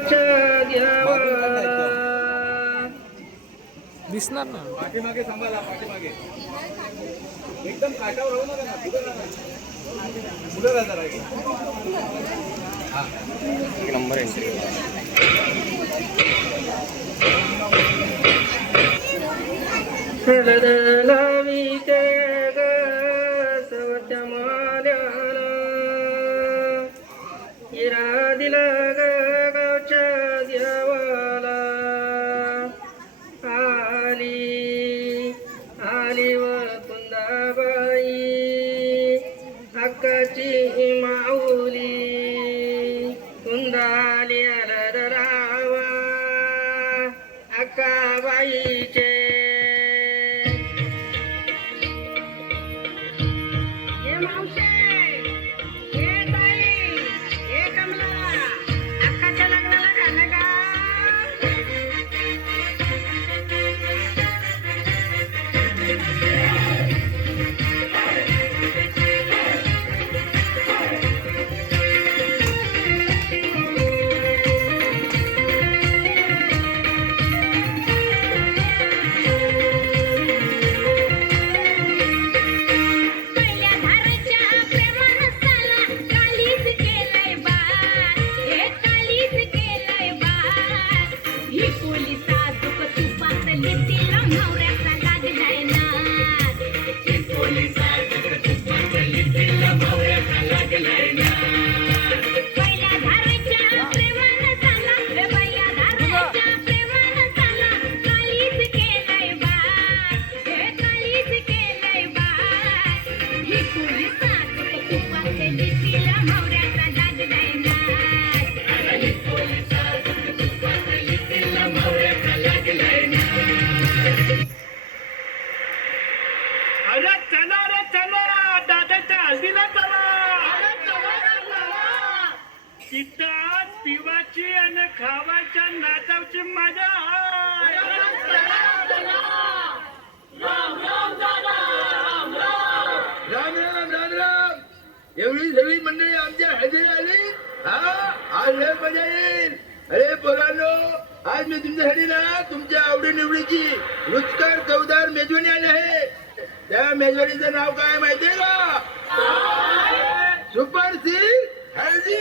गावच्या देवाला दिसणार ना पाठीमागे सांभाळा पाठीमागे एकदम काटावर राहू नका ना पुढे राहता एक नंबर एंट्री लावीचे गवच्या माल्याला हिरा दिला गावच्या देवाला आली व कुंदाबाई हक्काची माऊली कुंदाली रावा अक्काबाईचे तिथं पिवाची आणि खावाच्या नाचावची मजा राम राम राम राम एवढी सगळी मंडळी आमच्या हजेरी आली आज लय मजा येईल अरे पोरांनो आज मी तुमच्यासाठी ना तुमच्या आवडी निवडीची रुचकर चवदार मेजवानी आली आहे त्या मेजवानीचं नाव काय माहितीये का सुपर सिल्क हळदी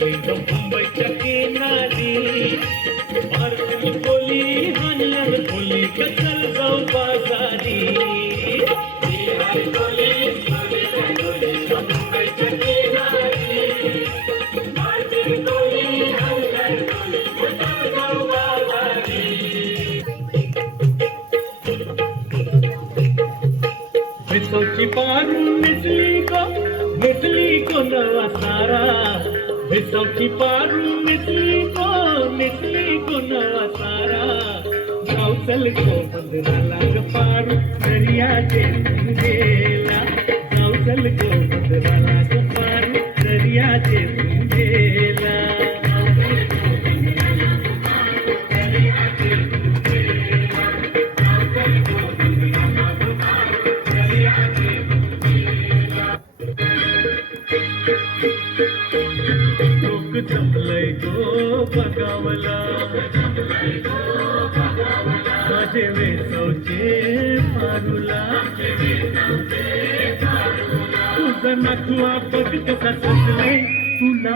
मिक्स मुंबईच्या किनारी मारली बोली हाणल्यावर बोली कचल जाऊ बाजारी मुंबईच्या किनारी मारली बोली हाणल्यावर बोली कचल जाऊ बाजारी मिसळची पारून मिसली को नवा सारा मिसळची पारून मिसली को नवा सारा गावचल को बंदराला ग पारू दर्याचे गेला गावचल को बंदराला ग पारू दर्याचे गेला जमलय गो बगावला माझे वेसवचे मारूला तुझं नातू बघ कसा सजलय तुला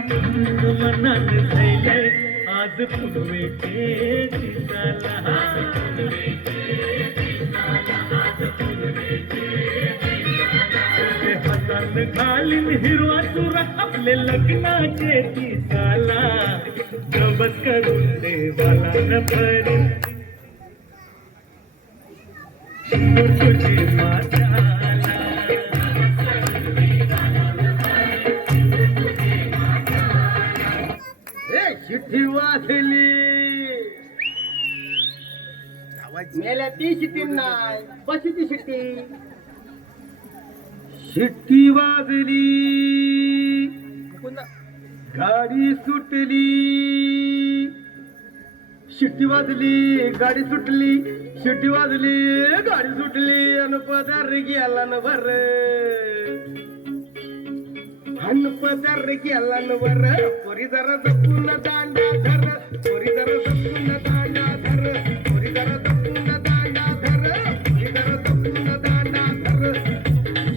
मनात जायलय आज पुनवेचे दिसाला हातान घालीन हिरवा चुरा आपले लग्नाचे दिसाला गबत करून देवाला न भरे तुझी माताला शिट्टी वाजली मेल्या ती शिट्टी नाही बशीची शिट्टी. शिट्टी वाजली गाडी सुटली. शिट्टी वाजली गाडी सुटली. शिट्टी वाजली गाडी सुटली अन पदार गेला न बर. अन पदार गेला न बर. पोरी जरा जपून दांडा धर. पोरी जरा जपून दांडा धर. पोरी जरा जपून दांडा धर. पोरी जरा जपून दांडा धर.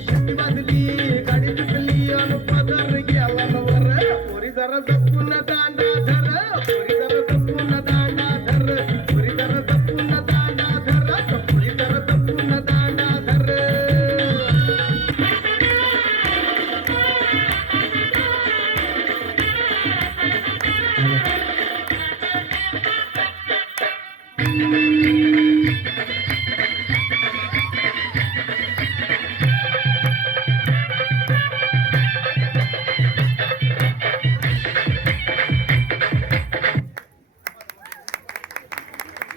शिट्टी वाजली गाडी सुटली अन पदार गेला न बर. पोरी जरा जपून दांडा धर. पोरी जरा जपून दांडा धर. पोरी जरा जपून दांडा धर. पोरी जरा जपून दांडा धर.